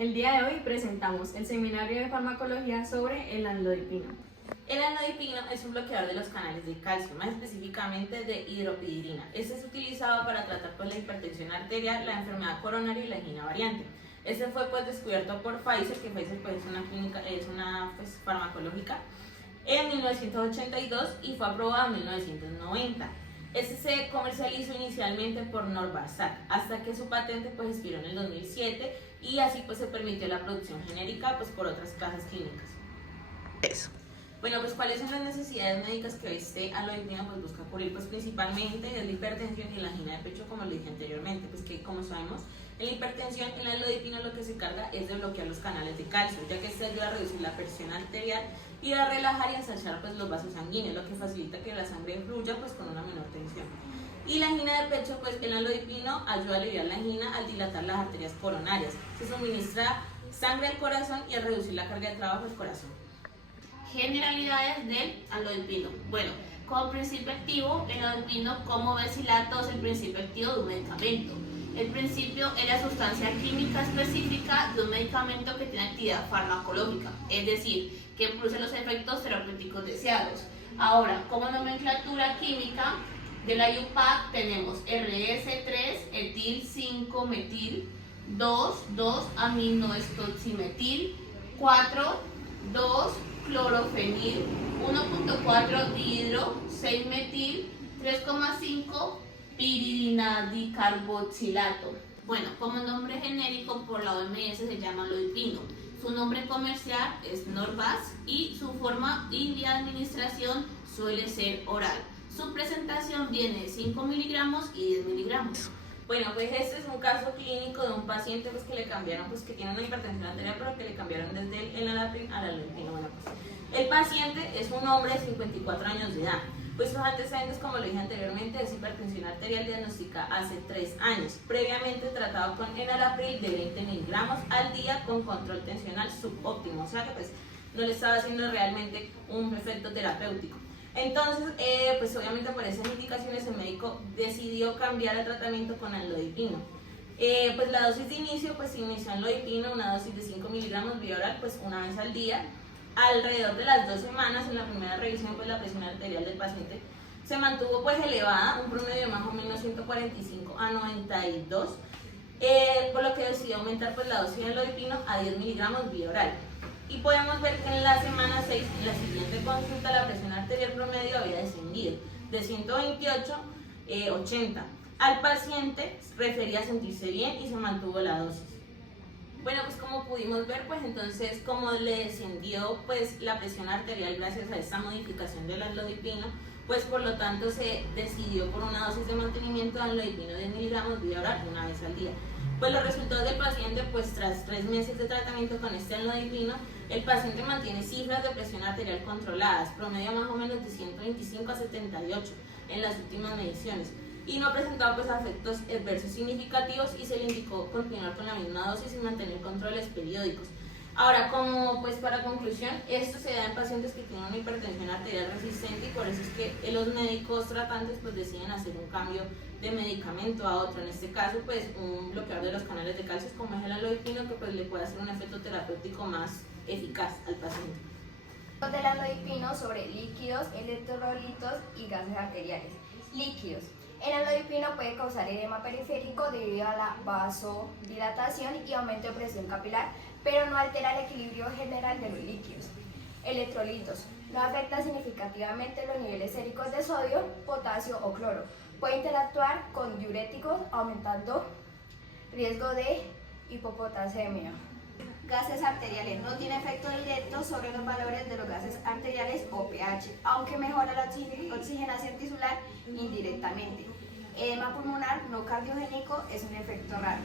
El día de hoy presentamos el seminario de farmacología sobre el amlodipino. El amlodipino es un bloqueador de los canales de calcio, más específicamente de hidropididina. Este es utilizado para tratar la hipertensión arterial, la enfermedad coronaria y la angina variante. Este fue descubierto por Pfizer, que Pfizer es una farmacológica, en 1982 y fue aprobado en 1990. Este se comercializó inicialmente por Norvasac, hasta que su patente expiró en el 2007 y así se permitió la producción genérica por otras casas clínicas. Eso. Bueno, ¿cuáles son las necesidades médicas que este amlodipino busca cubrir? Principalmente es la hipertensión y la angina de pecho, como lo dije anteriormente, que como sabemos, en la hipertensión, el amlodipino lo que se carga es de bloquear los canales de calcio, ya que este ayuda a reducir la presión arterial y a relajar y ensanchar los vasos sanguíneos, lo que facilita que la sangre fluya con una menor tensión. Y la angina de pecho, el amlodipino ayuda a aliviar la angina al dilatar las arterias coronarias. Se suministra sangre al corazón y al reducir la carga de trabajo del corazón. Generalidades del amlodipino. Bueno, como principio activo, el amlodipino como besilato es el principio activo de un medicamento. El principio es la sustancia química específica de un medicamento que tiene actividad farmacológica, es decir, que produce los efectos terapéuticos deseados. Ahora, como nomenclatura química de la IUPAC tenemos RS3, etil 5-metil, 2,2-aminoestoximetil, 4,2 clorofenil, 1,4 dihidro 6-metil, 3,5 piridinadicarboxilato. Bueno, como nombre genérico por la OMS se llama amlodipino. Su nombre comercial es Norvasc y su forma y vía de administración suele ser oral. Su presentación viene de 5 miligramos y 10 miligramos. Bueno, este es un caso clínico de un paciente que le cambiaron, que tiene una hipertensión arterial, pero que le cambiaron desde el enalapril al amlodipino. Bueno, el paciente es un hombre de 54 años de edad. Sus antecedentes, como lo dije anteriormente, es hipertensión arterial diagnosticada hace 3 años, previamente tratado con enalapril de 20 miligramos al día con control tensional subóptimo, o sea que no le estaba haciendo realmente un efecto terapéutico. Entonces, obviamente por esas indicaciones el médico decidió cambiar el tratamiento con amlodipino. La dosis de inicio, se inició amlodipino, una dosis de 5 miligramos vía oral, una vez al día. Alrededor de las 2 semanas, en la primera revisión, la presión arterial del paciente se mantuvo elevada, un promedio de más o menos 145 a 92, por lo que decidió aumentar la dosis de amlodipino a 10 miligramos vía oral. Y podemos ver que en la semana 6, en la siguiente consulta, la presión arterial promedio había descendido de 128 a 80. Al paciente refería sentirse bien y se mantuvo la dosis. Bueno, como pudimos ver, entonces como le descendió la presión arterial gracias a esta modificación del amlodipino, por lo tanto se decidió por una dosis de mantenimiento de amlodipino de 10 miligramos vía oral una vez al día. Los resultados del paciente, tras 3 meses de tratamiento con este amlodipino, el paciente mantiene cifras de presión arterial controladas, promedio más o menos de 125 a 78 en las últimas mediciones, y no ha presentado efectos adversos significativos y se le indicó continuar con la misma dosis y mantener controles periódicos. Ahora, como para conclusión, esto se da en pacientes que tienen una hipertensión arterial resistente y por eso es que los médicos tratantes deciden hacer un cambio de medicamento a otro. En este caso, un bloqueador de los canales de calcio como es el amlodipino, que le puede hacer un efecto terapéutico más eficaz al paciente. Del amlodipino sobre líquidos, electrolitos y gases arteriales. Líquidos. El amlodipino puede causar edema periférico debido a la vasodilatación y aumento de presión capilar, pero no altera el equilibrio general de los líquidos. Electrolitos. No afecta significativamente los niveles séricos de sodio, potasio o cloro. Puede interactuar con diuréticos, aumentando riesgo de hipopotasemia. Gases arteriales. No tiene efecto directo sobre los valores de los gases arteriales o pH, aunque mejora la oxigenación tisular indirectamente. Edema pulmonar no cardiogénico es un efecto raro.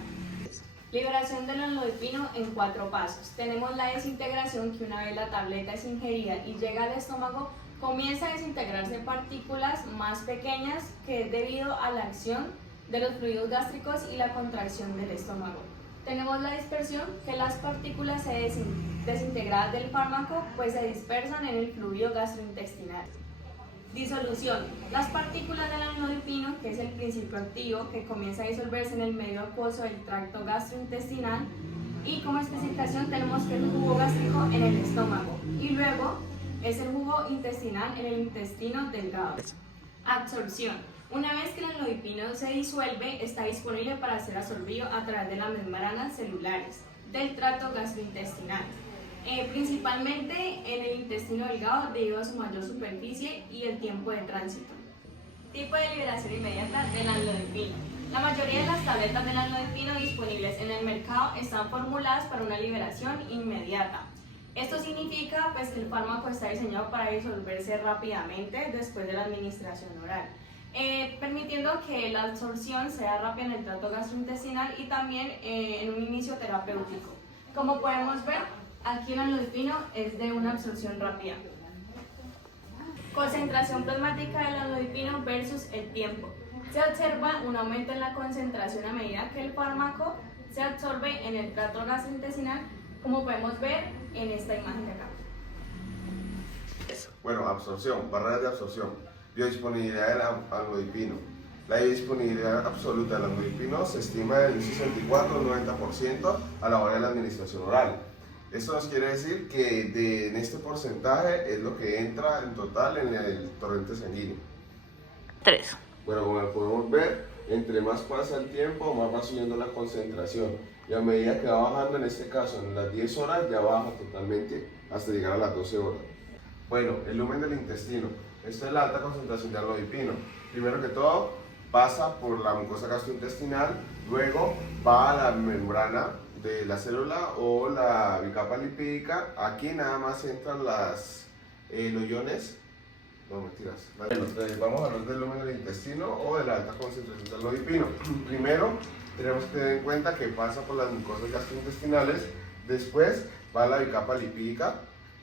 Liberación del amlodipino en 4 pasos. Tenemos la desintegración, que una vez la tableta es ingerida y llega al estómago, comienza a desintegrarse partículas más pequeñas, que es debido a la acción de los fluidos gástricos y la contracción del estómago. Tenemos la dispersión, que las partículas desintegradas del fármaco se dispersan en el fluido gastrointestinal. Disolución. Las partículas del amlodipino, que es el principio activo que comienza a disolverse en el medio acuoso del tracto gastrointestinal, Y como especificación tenemos que es un jugo gástrico en el estómago y luego es el jugo intestinal en el intestino delgado. Absorción. Una vez que el amlodipino se disuelve, está disponible para ser absorbido a través de las membranas celulares del tracto gastrointestinal, principalmente en el intestino delgado debido a su mayor superficie y el tiempo de tránsito. Tipo de liberación inmediata del amlodipino. La mayoría de las tabletas del amlodipino disponibles en el mercado están formuladas para una liberación inmediata. Esto significa pues, que el fármaco está diseñado para disolverse rápidamente después de la administración oral, permitiendo que la absorción sea rápida en el tracto gastrointestinal y también en un inicio terapéutico. Como podemos ver, aquí el amlodipino es de una absorción rápida. Concentración plasmática del amlodipino versus el tiempo. Se observa un aumento en la concentración a medida que el fármaco se absorbe en el tracto gastrointestinal, como podemos ver en esta imagen de acá. Bueno, absorción, barreras de absorción, biodisponibilidad del amlodipino. La biodisponibilidad absoluta del amlodipino se estima en un 64-90% a la hora de la administración oral. Esto nos quiere decir que en este porcentaje es lo que entra en total en el torrente sanguíneo. 3. Bueno, como podemos ver, entre más pasa el tiempo, más va subiendo la concentración. Y a medida que va bajando, en este caso, en las 10 horas, ya baja totalmente hasta llegar a las 12 horas. Bueno, el lumen del intestino. Esta es la alta concentración de amlodipino. Primero que todo, pasa por la mucosa gastrointestinal, luego va a la membrana de la célula o la bicapa lipídica. Aquí nada más entran los iones. No, mentiras. Vamos a hablar del lumen del intestino o de la alta concentración de amlodipino. Primero, tenemos que tener en cuenta que pasa por las mucosas gastrointestinales, después va a la bicapa lipídica,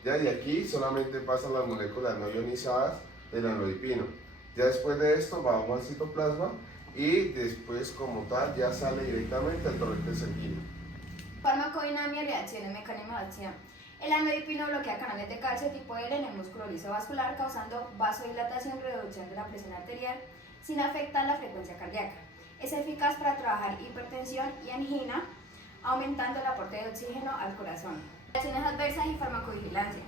ya de aquí solamente pasan las moléculas no ionizadas del amlodipino. Ya después de esto vamos al citoplasma y después como tal ya sale directamente al torrente sanguíneo. Farmacodinamia, reacciones, mecanismos de acción. El amlodipino bloquea canales de calcio tipo L en el músculo liso vascular, causando vasodilatación y reducción de la presión arterial sin afectar la frecuencia cardíaca. Es eficaz para trabajar hipertensión y angina, aumentando el aporte de oxígeno al corazón. Reacciones adversas y farmacovigilancia.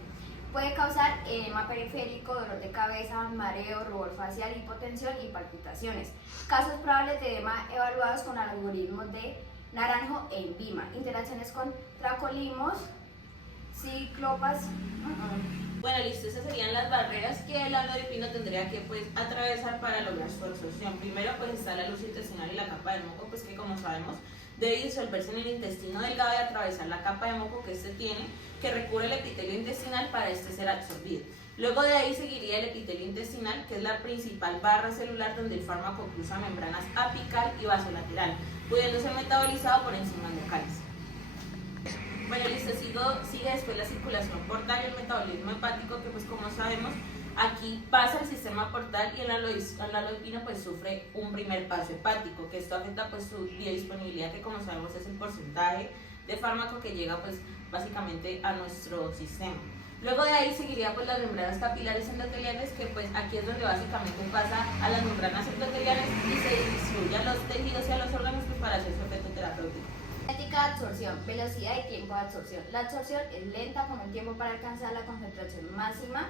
Puede causar edema periférico, dolor de cabeza, mareo, rubor facial, hipotensión y palpitaciones. Casos probables de edema evaluados con algoritmos de Naranjo e INVIMA. Interacciones con tracolimos, ciclopas. Bueno, listo, esas serían las barreras que el amlodipino tendría que atravesar para lograr su absorción. Primero pues está la luz intestinal y la capa de moco, pues que como sabemos debe disolverse en el intestino delgado y atravesar la capa de moco que este tiene, que recubre el epitelio intestinal para este ser absorbido. Luego de ahí seguiría el epitelio intestinal, que es la principal barra celular donde el fármaco cruza membranas apical y vasolateral, pudiendo ser metabolizado por enzimas locales. Bueno, listo, sigue después la circulación portal y el metabolismo hepático, que pues como sabemos, aquí pasa el sistema portal y el amlodipino pues sufre un primer paso hepático, que esto afecta pues su biodisponibilidad, que como sabemos es el porcentaje de fármaco que llega pues básicamente a nuestro sistema. Luego de ahí seguiría pues las membranas capilares endoteliales, que pues aquí es donde básicamente pasa a las membranas endoteliales y se distribuye a los tejidos y a los órganos pues para hacer su efecto terapéutico. Cinética de absorción, velocidad y tiempo de absorción. La absorción es lenta con un tiempo para alcanzar la concentración máxima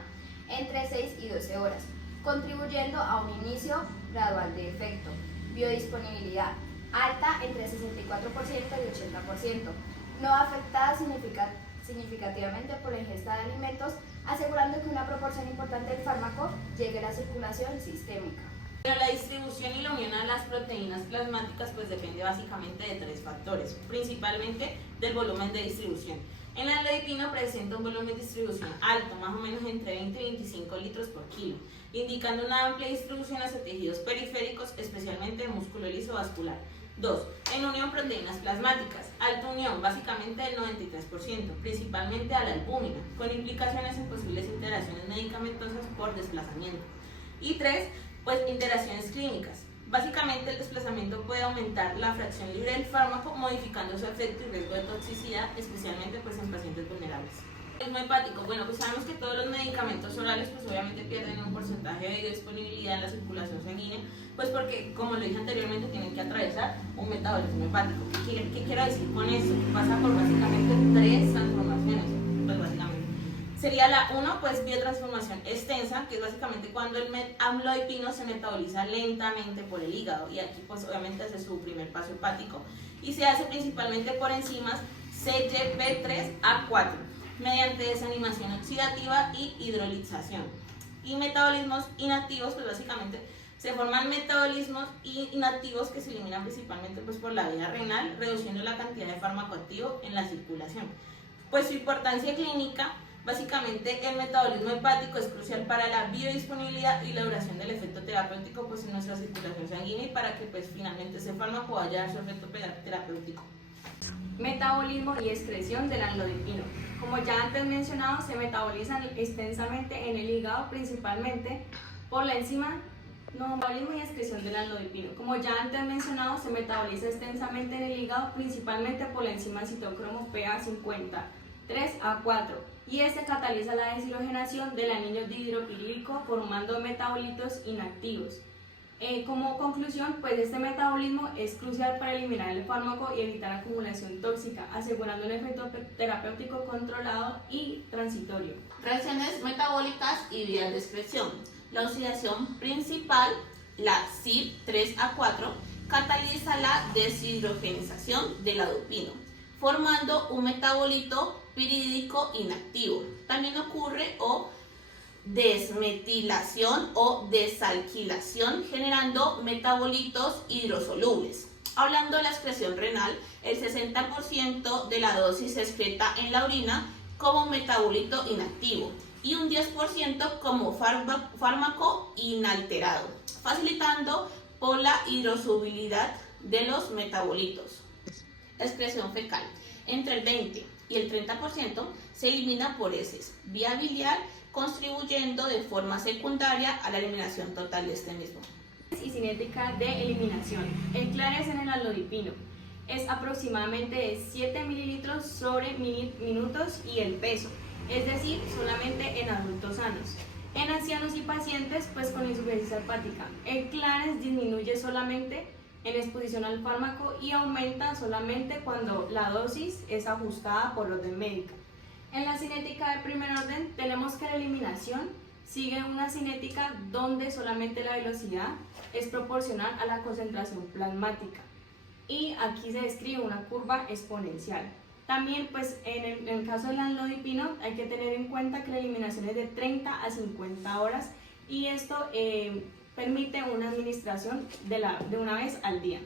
entre 6 y 12 horas, contribuyendo a un inicio gradual de efecto. Biodisponibilidad alta entre 64% y 80%, no afectada significativamente por la ingesta de alimentos, asegurando que una proporción importante del fármaco llegue a la circulación sistémica. Pero la distribución y la unión a las proteínas plasmáticas pues depende básicamente de tres factores, principalmente del volumen de distribución. El amlodipino presenta un volumen de distribución alto, más o menos entre 20 y 25 litros por kilo, indicando una amplia distribución hacia tejidos periféricos, especialmente de músculo liso vascular. 2. En unión proteínas plasmáticas, alta unión, básicamente del 93%, principalmente a la albúmina, con implicaciones en posibles interacciones medicamentosas por desplazamiento. Y 3. Pues interacciones clínicas. Básicamente el desplazamiento puede aumentar la fracción libre del fármaco, modificando su efecto y riesgo de toxicidad, especialmente pues en pacientes vulnerables. El hepático, bueno, pues sabemos que todos los medicamentos orales pues obviamente pierden un porcentaje de biodisponibilidad en la circulación sanguínea, pues porque, como lo dije anteriormente, tienen que atravesar un metabolismo hepático. ¿Qué quiero decir con esto? Que pasa por básicamente la 1, pues biotransformación extensa, que es básicamente cuando el amlodipino se metaboliza lentamente por el hígado, y aquí pues obviamente hace su primer paso hepático, y se hace principalmente por enzimas CYP3A4, mediante desanimación oxidativa y hidrolización. Y metabolismos inactivos, pues básicamente se forman metabolismos inactivos que se eliminan principalmente pues por la vía renal, reduciendo la cantidad de fármaco activo en la circulación. Pues su importancia clínica, básicamente el metabolismo hepático es crucial para la biodisponibilidad y la duración del efecto terapéutico pues en nuestra circulación sanguínea, y para que pues finalmente ese fármaco vaya a dar su efecto terapéutico. Metabolismo y excreción del amlodipino. Como ya antes mencionado, se metabolizan extensamente en el hígado, principalmente por la enzima metabolismo y excreción del amlodipino. Como ya antes mencionado, se metaboliza extensamente en el hígado, principalmente por la enzima citocromo PA53A4, y este cataliza la deshidrogenación del anillo dihidropirílico formando metabolitos inactivos. Como conclusión, pues este metabolismo es crucial para eliminar el fármaco y evitar acumulación tóxica, asegurando un efecto terapéutico controlado y transitorio. Reacciones metabólicas y vías de excreción. La oxidación principal, la CYP3A4, cataliza la deshidrogenización del adipino, formando un metabolito pirídico inactivo. También ocurre desmetilación o desalquilación, generando metabolitos hidrosolubles. Hablando de la excreción renal, el 60% de la dosis se excreta en la orina como metabolito inactivo y un 10% como fármaco inalterado, facilitando por la hidrosolubilidad de los metabolitos. Excreción fecal. Entre el 20 y el 30% se elimina por heces, vía biliar, contribuyendo de forma secundaria a la eliminación total de este mismo. Y cinética de eliminación. El CLARES en el amlodipino es aproximadamente de 7 mililitros sobre minutos y el peso, es decir, solamente en adultos sanos. En ancianos y pacientes pues con insuficiencia hepática, el CLARES disminuye solamente en exposición al fármaco y aumenta solamente cuando la dosis es ajustada por orden médica. En la cinética de primer orden tenemos que la eliminación sigue una cinética donde solamente la velocidad es proporcional a la concentración plasmática, y aquí se describe una curva exponencial. También pues en el caso del amlodipino hay que tener en cuenta que la eliminación es de 30 a 50 horas, y esto permite una administración de una vez al día.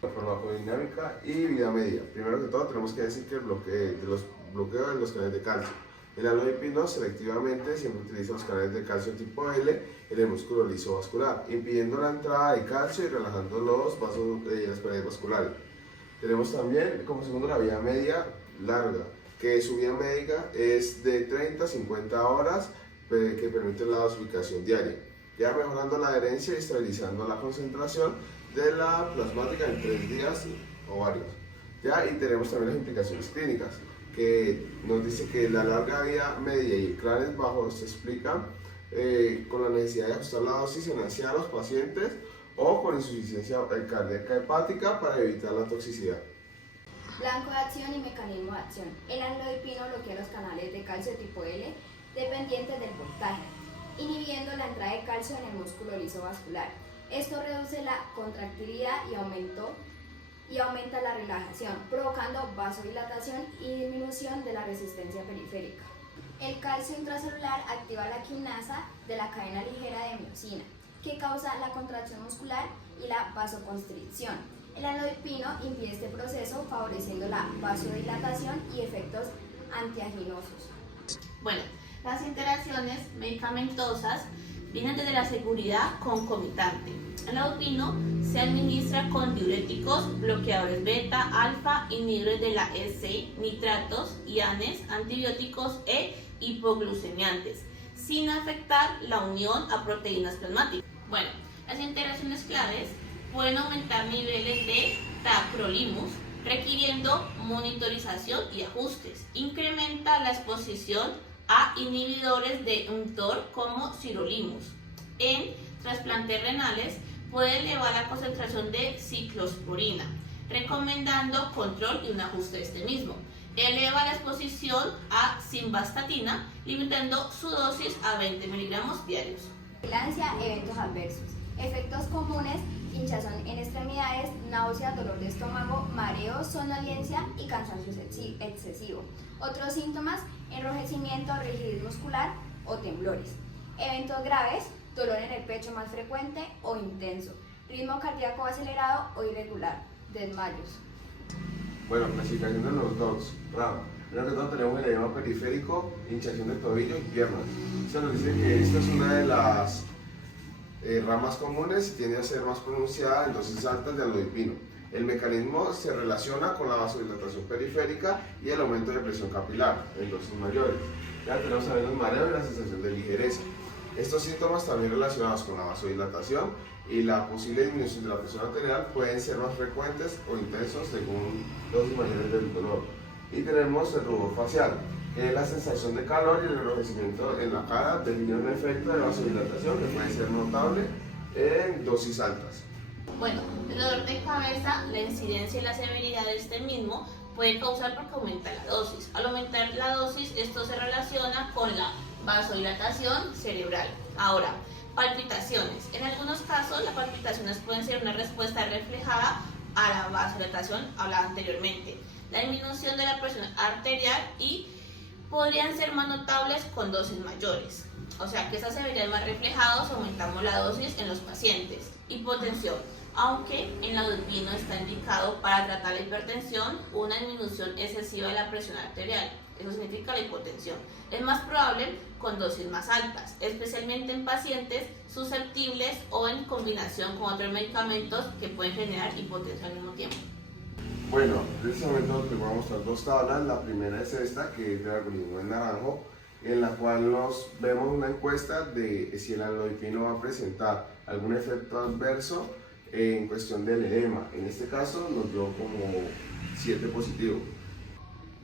Farmacodinámica y vida media. Primero que todo tenemos que decir que el bloqueo de los canales de calcio. El amlodipino selectivamente siempre utiliza los canales de calcio tipo L en el músculo liso vascular, impidiendo la entrada de calcio y relajando los vasos y las paredes vasculares. Tenemos también como segundo la vida media larga, que su vida médica es de 30 a 50 horas, que permite la dosificación diaria, ya mejorando la adherencia y estabilizando la concentración de la plasmática en 3 días o varios. ¿Ya? Y tenemos también las implicaciones clínicas, que nos dice que la larga vida media y el CLARES bajo se explica con la necesidad de ajustar la dosis en ancianos pacientes o con insuficiencia cardíaca hepática para evitar la toxicidad. Blanco de acción y mecanismo de acción. El amlodipino bloquea los canales de calcio tipo L dependientes del voltaje, inhibiendo la entrada de calcio en el músculo liso vascular. Esto reduce la contractilidad y aumenta la relajación, provocando vasodilatación y disminución de la resistencia periférica. El calcio intracelular activa la quinasa de la cadena ligera de miosina, que causa la contracción muscular y la vasoconstricción. El amlodipino impide este proceso, favoreciendo la vasodilatación y efectos antiaginosos. Bueno, las interacciones medicamentosas vienen desde la seguridad concomitante. El amlodipino se administra con diuréticos, bloqueadores beta, alfa, inhibidores de la EC, nitratos, ianes, antibióticos e hipoglucemiantes, sin afectar la unión a proteínas plasmáticas. Bueno, las interacciones claves pueden aumentar niveles de tacrolimus, requiriendo monitorización y ajustes. Incrementa la exposición a inhibidores de mTOR como sirolimus. En trasplantes renales puede elevar la concentración de ciclosporina, recomendando control y un ajuste de este mismo. eleva la exposición a simvastatina, limitando su dosis a 20 miligramos diarios. Vigilancia, eventos adversos. Efectos comunes: hinchazón en extremidades, náusea, dolor de estómago, mareo, somnolencia y cansancio excesivo. Otros síntomas: enrojecimiento, rigidez muscular o temblores. Eventos graves: dolor en el pecho más frecuente o intenso, ritmo cardíaco acelerado o irregular, desmayos. Bueno, clasificación de los DOCS, RAM. Primero que todo tenemos el edema periférico, hinchazón de tobillo y piernas. Se nos dice que esta es una de las ramas comunes y tiende a ser más pronunciada en dosis altas de amlodipino. El mecanismo se relaciona con la vasodilatación periférica y el aumento de presión capilar en dosis mayores. Ya tenemos también los mareos y la sensación de ligereza. Estos síntomas, también relacionados con la vasodilatación y la posible disminución de la presión arterial, pueden ser más frecuentes o intensos según dosis mayores del dolor. Y tenemos el rubor facial, que es la sensación de calor y el enrojecimiento en la cara debido a un efecto de vasodilatación que puede ser notable en dosis altas. Bueno, el dolor de cabeza, la incidencia y la severidad de este mismo puede causar porque aumenta la dosis. Al aumentar la dosis, esto se relaciona con la vasodilatación cerebral. Ahora, palpitaciones. En algunos casos, las palpitaciones pueden ser una respuesta reflejada a la vasodilatación hablada anteriormente. La disminución de la presión arterial y podrían ser más notables con dosis mayores. O sea que esa severidad es más reflejada si aumentamos la dosis en los pacientes. Hipotensión. Aunque en la amlodipino está indicado para tratar la hipertensión, una disminución excesiva de la presión arterial. Eso significa la hipotensión. Es más probable con dosis más altas, especialmente en pacientes susceptibles o en combinación con otros medicamentos que pueden generar hipotensión al mismo tiempo. Bueno, precisamente les voy a mostrar dos tablas. La primera es esta, que es del algoritmo en naranjo, en la cual nos vemos una encuesta de si el amlodipino va a presentar algún efecto adverso en cuestión del edema. En este caso nos dio como 7 positivo.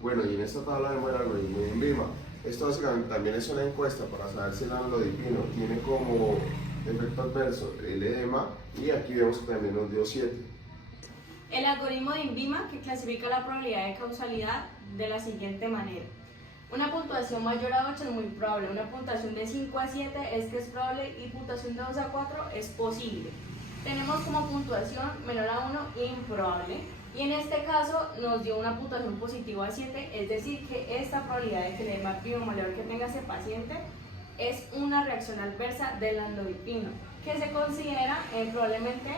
Bueno, y en esta tabla vemos el algoritmo de INVIMA. Esto básicamente también es una encuesta para saber si el amlodipino tiene como efecto adverso el edema, y aquí vemos que también nos dio 7. El algoritmo de INVIMA, que clasifica la probabilidad de causalidad de la siguiente manera. Una puntuación mayor a 8 es muy probable, una puntuación de 5 a 7 es que es probable y puntuación de 2 a 4 es posible. Tenemos como puntuación menor a 1 improbable, y en este caso nos dio una puntuación positiva a 7, es decir que esta probabilidad de que el edema biomolecular que tenga ese paciente es una reacción adversa del amlodipino, que se considera probablemente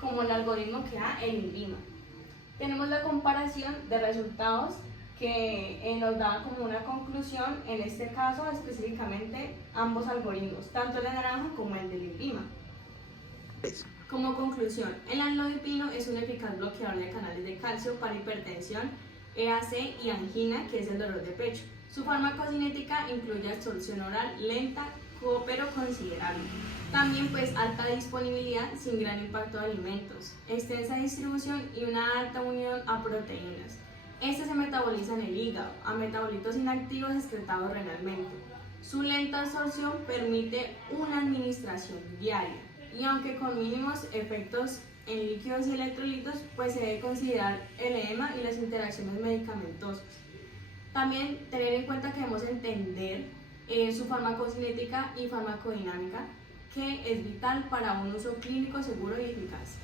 como el algoritmo que da el INVIMA. Tenemos la comparación de resultados que nos da como una conclusión, en este caso específicamente ambos algoritmos, tanto el de naranja como el del INVIMA. Como conclusión, el amlodipino es un eficaz bloqueador de canales de calcio para hipertensión, EAC y angina, que es el dolor de pecho. Su farmacocinética incluye absorción oral lenta, pero considerable. También pues alta disponibilidad sin gran impacto de alimentos, extensa distribución y una alta unión a proteínas. Este se metaboliza en el hígado, a metabolitos inactivos excretados renalmente. Su lenta absorción permite una administración diaria, y aunque con mínimos efectos en líquidos y electrolitos, pues se debe considerar el edema y las interacciones medicamentosas. También tener en cuenta que debemos entender su farmacocinética y farmacodinámica, que es vital para un uso clínico seguro y eficaz.